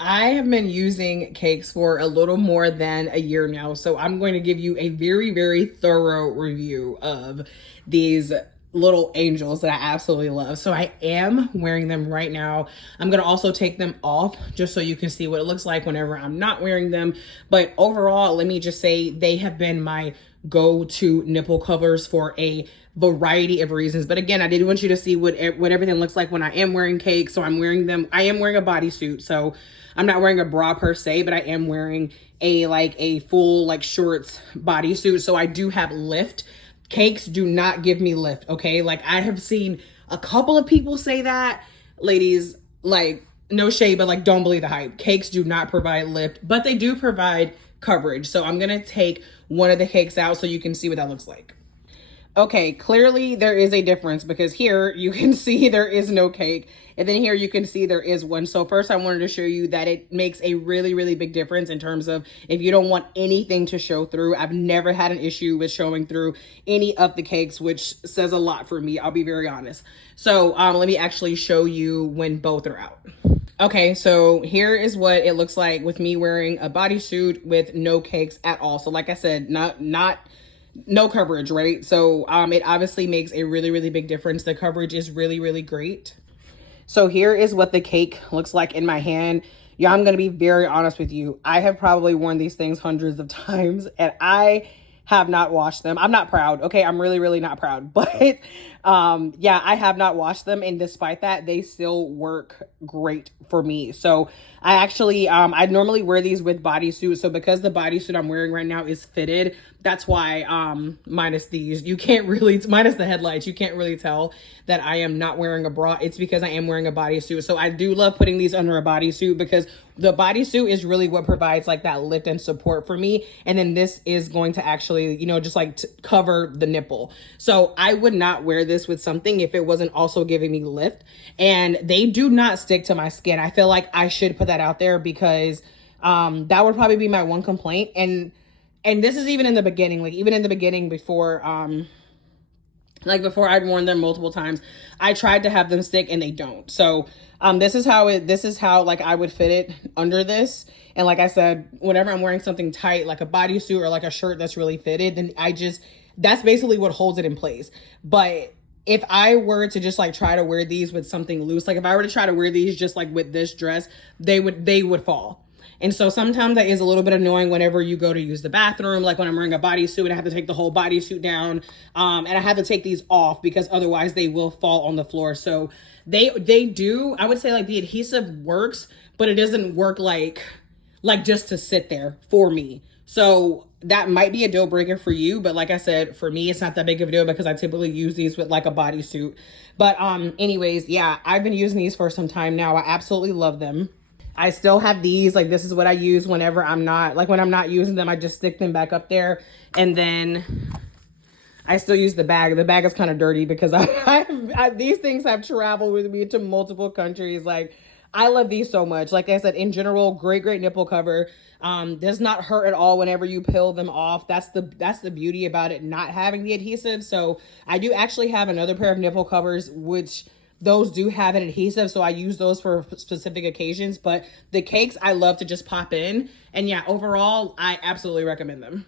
I have been using Cakes for a little more than a year now, so I'm going to give you a very, very thorough review of these little angels that I absolutely love. So I am wearing them right now. I'm going to also take them off just so you can see what it looks like whenever I'm not wearing them. But overall, let me just say they have been my go-to nipple covers for a variety of reasons. But again, I did want you to see what everything looks like when I am wearing Cakes. So I'm wearing them. I am wearing a bodysuit, so I'm not wearing a bra per se, but I am wearing a full like shorts bodysuit. So I do have lift. Cakes do not give me lift, okay? Like I have seen a couple of people say that. Ladies, like no shade, but like don't believe the hype. Cakes do not provide lift, but they do provide coverage. So I'm gonna take one of the Cakes out so you can see what that looks like. Okay, clearly there is a difference because here you can see there is no cake. And then here you can see there is one. So first I wanted to show you that it makes a really, really big difference in terms of if you don't want anything to show through. I've never had an issue with showing through any of the Cakes, which says a lot for me. I'll be very honest. So let me actually show you when both are out. Okay, so here is what it looks like with me wearing a bodysuit with no Cakes at all. So like I said, no coverage, right? So it obviously makes a really, really big difference. The coverage is really, really great. So here is what the cake looks like in my hand. Yeah, I'm gonna be very honest with you. I have probably worn these things hundreds of times and I have not washed them. I'm not proud, okay? I'm really, really not proud. But yeah, I have not washed them. And despite that, they still work great for me. So I actually, I normally wear these with bodysuit. So because the bodysuit I'm wearing right now is fitted, that's why minus these, you can't really, minus the headlights, you can't really tell that I am not wearing a bra. It's because I am wearing a bodysuit. So I do love putting these under a bodysuit because the bodysuit is really what provides like that lift and support for me. And then this is going to actually, you know, just like cover the nipple. So I would not wear this with something if it wasn't also giving me lift. And they do not stick to my skin. I feel like I should put that out there because that would probably be my one complaint. And this is even in the beginning, like even in the beginning before before I'd worn them multiple times, I tried to have them stick and they don't. So this is how like I would fit it under this. And like I said, whenever I'm wearing something tight, like a bodysuit or like a shirt that's really fitted, then that's basically what holds it in place. But if I were to just like try to wear these with something loose, like if I were to try to wear these just like with this dress, they would fall. And so sometimes that is a little bit annoying whenever you go to use the bathroom, like when I'm wearing a bodysuit and I have to take the whole bodysuit down, and I have to take these off because otherwise they will fall on the floor. So they do, I would say like the adhesive works, but it doesn't work like just to sit there for me. So that might be a deal breaker for you, but like I said, for me, it's not that big of a deal because I typically use these with like a bodysuit. But anyways, yeah, I've been using these for some time now. I absolutely love them. I still have these, like this is what I use whenever I'm not, like when I'm not using them, I just stick them back up there. And then I still use the bag. The bag is kind of dirty because these things have traveled with me to multiple countries. Like I love these so much. Like I said, in general, great nipple cover. Does not hurt at all whenever you peel them off. That's the beauty about it not having the adhesive. So I do actually have another pair of nipple covers, which those do have an adhesive, so I use those for specific occasions. But the Cakes I love to just pop in. And yeah, overall, I absolutely recommend them.